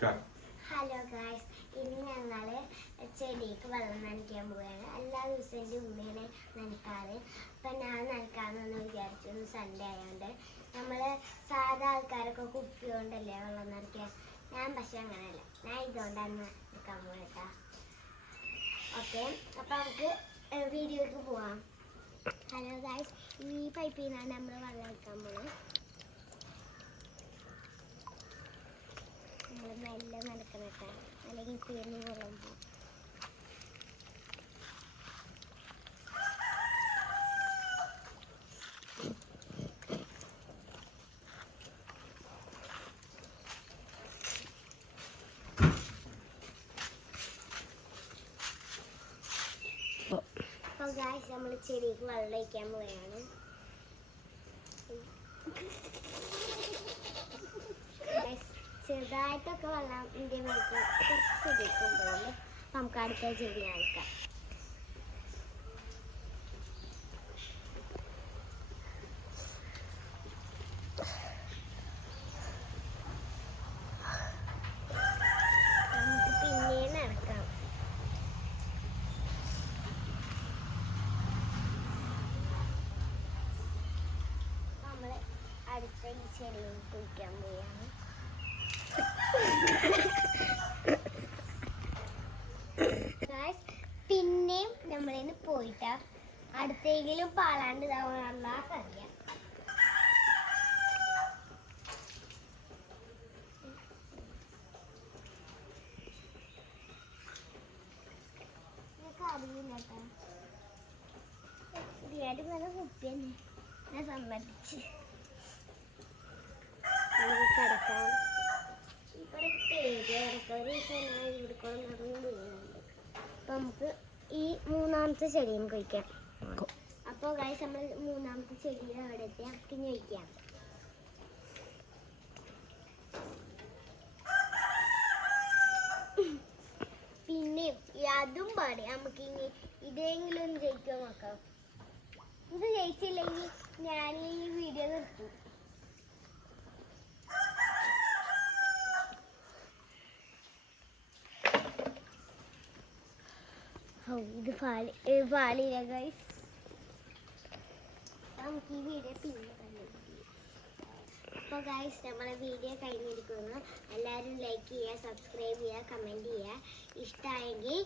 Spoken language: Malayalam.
ഹലോ ഗായ്സ്, ഇന്ന് ഞങ്ങൾ ചെടിക്ക് വെള്ളം നനയ്ക്കാൻ പോവുകയാണ്. എല്ലാ ദിവസവും എൻ്റെ ഉമ്മയാണ് നനക്കാറ്. അപ്പം ഞാൻ നനക്കാമെന്ന് വിചാരിച്ചു. സൺഡേ ആയതുകൊണ്ട് നമ്മൾ സാധാ ആൾക്കാരൊക്കെ കുപ്പി കൊണ്ടല്ലേ വെള്ളം നനയ്ക്കുക. ഞാൻ പക്ഷെ അങ്ങനെയല്ല, ഞാൻ ഇതുകൊണ്ടാണ് നനക്കാൻ പോകട്ടോ. ഓക്കെ, അപ്പം നമുക്ക് വീഡിയോക്ക് പോവാം. ഹലോ ഗായ്സ്, ഈ പൈപ്പിൽ നിന്നാണ് നമ്മൾ വെള്ളം നനയ്ക്കാൻ പോകുന്നത്. നമ്മൾ മെല്ലെ നടക്കണട്ടോ, അല്ലെങ്കിൽ തീർന്നു കൊള്ളും പോകും. അപ്പോൾ ഗായ്സ്, നമ്മൾ ചെടിക്ക് വെള്ളം ഒഴിക്കാൻ പോവുകയാണ്. ചെറുതായിട്ടൊക്കെ വെള്ളം ഇതിൻ്റെ മേലേക്ക് കുറച്ച് ചെടിക്ക് കൊണ്ടുപോകുന്നത്. അപ്പം നമുക്ക് അടുത്ത ചെടി നനക്കാം. നമുക്ക് പിന്നെയും നനക്കാം. നമ്മൾ അടുത്ത ഈ ചെടിയിൽ കുഴിക്കാൻ പോവുകയാണ്. പിന്നെയും നമ്മളിന്ന് പോയിട്ടാ അടുത്തെങ്കിലും പാലാണ്ട് അറിയാം. അറിയില്ല കേട്ടോ, ഇതിനായിട്ട് നല്ല കുപ്പി തന്നെ. ഞാൻ സമ്മതിച്ച് കിടക്കാം. ഇവിടെ കിടക്കാം. ഒരു ദിവസം ഞാൻ ഇവിടെക്കോളം നടന്നു വീഴുന്നുണ്ട്. അപ്പം നമുക്ക് ഈ മൂന്നാമത്തെ ചെടിയും കഴിക്കാം. അപ്പോൾ ഗൈസ്, നമ്മൾ മൂന്നാമത്തെ ചെടിയിൽ അവിടെ എത്തി. നമുക്ക് ഇനി കഴിക്കാം. പിന്നെ അതും പാടി നമുക്ക് ഇനി ഇതെങ്കിലും ഒന്ന് ജയിക്കാൻ നോക്കാം. ഇത് ജയിച്ചില്ലെങ്കിൽ ഞാൻ ഈ വീഡിയോ നിർത്തും. ഇത് പാലില്ല ഗൈസ്. നമുക്ക് ഈ വീഡിയോ പിന്നെ കണ്ടു. അപ്പോൾ ഗൈസ്, നമ്മളെ വീഡിയോ കഴിഞ്ഞിരിക്കുന്നു. എല്ലാവരും ലൈക്ക് ചെയ്യുക, സബ്സ്ക്രൈബ് ചെയ്യുക, കമൻറ്റ് ചെയ്യുക. ഇഷ്ടമായെങ്കിൽ